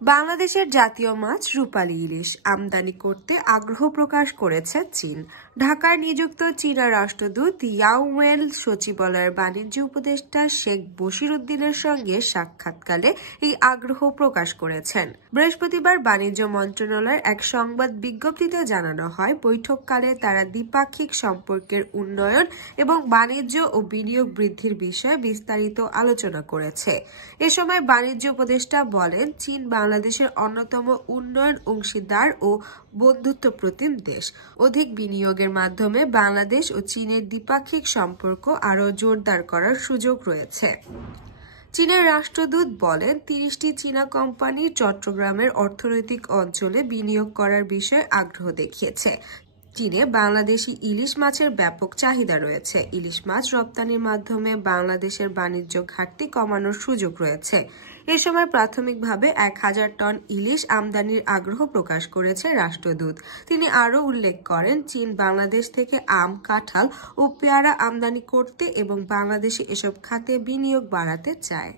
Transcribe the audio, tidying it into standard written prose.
বাংলাদেশের জাতীয় মাছ রূপালী ইলিশ আমদানি করতে আগ্রহ প্রকাশ করেছে চীন। ঢাকায় নিযুক্ত চীনা রাষ্ট্রদূত ইয়াও ওয়েন সচিবালয়ের বাণিজ্য উপদেষ্টা শেখ বশির উদ্দিনের সঙ্গে সাক্ষাৎকালে এই আগ্রহ প্রকাশ করেছেন। বৃহস্পতিবার বাণিজ্য মন্ত্রণালয়ের এক সংবাদ বিজ্ঞপ্তিতে জানানো হয়, বৈঠককালে তারা দ্বিপাক্ষিক সম্পর্কের উন্নয়ন এবং বাণিজ্য ও বিনিয়োগ বৃদ্ধির বিষয়ে বিস্তারিত আলোচনা করেছে। এ সময় বাণিজ্য উপদেষ্টা বলেন, চীন বাংলাদেশের অন্যতম উন্নয়ন অংশীদার ও বন্ধুত্বপ্রতিম দেশ। অধিক বিনিয়োগের মাধ্যমে বাংলাদেশ ও চীনের দ্বিপাক্ষিক সম্পর্ক আরও জোরদার করার সুযোগ রয়েছে। চীনের রাষ্ট্রদূত বলেন, ৩০টি চীনা কোম্পানি চট্টগ্রামের অর্থনৈতিক অঞ্চলে বিনিয়োগ করার বিষয়ে আগ্রহ দেখিয়েছে। চীনে বাংলাদেশি ইলিশ মাছের ব্যাপক চাহিদা রয়েছে। ইলিশ মাছ রপ্তানির মাধ্যমে বাংলাদেশের বাণিজ্য ঘাটতি কমানোর সুযোগ রয়েছে। এ সময় প্রাথমিকভাবে ১,০০০ টন ইলিশ আমদানির আগ্রহ প্রকাশ করেছে রাষ্ট্রদূত। তিনি আরও উল্লেখ করেন, চীন বাংলাদেশ থেকে আম, কাঁঠাল ও পেয়ারা আমদানি করতে এবং বাংলাদেশে এসব খাতে বিনিয়োগ বাড়াতে চায়।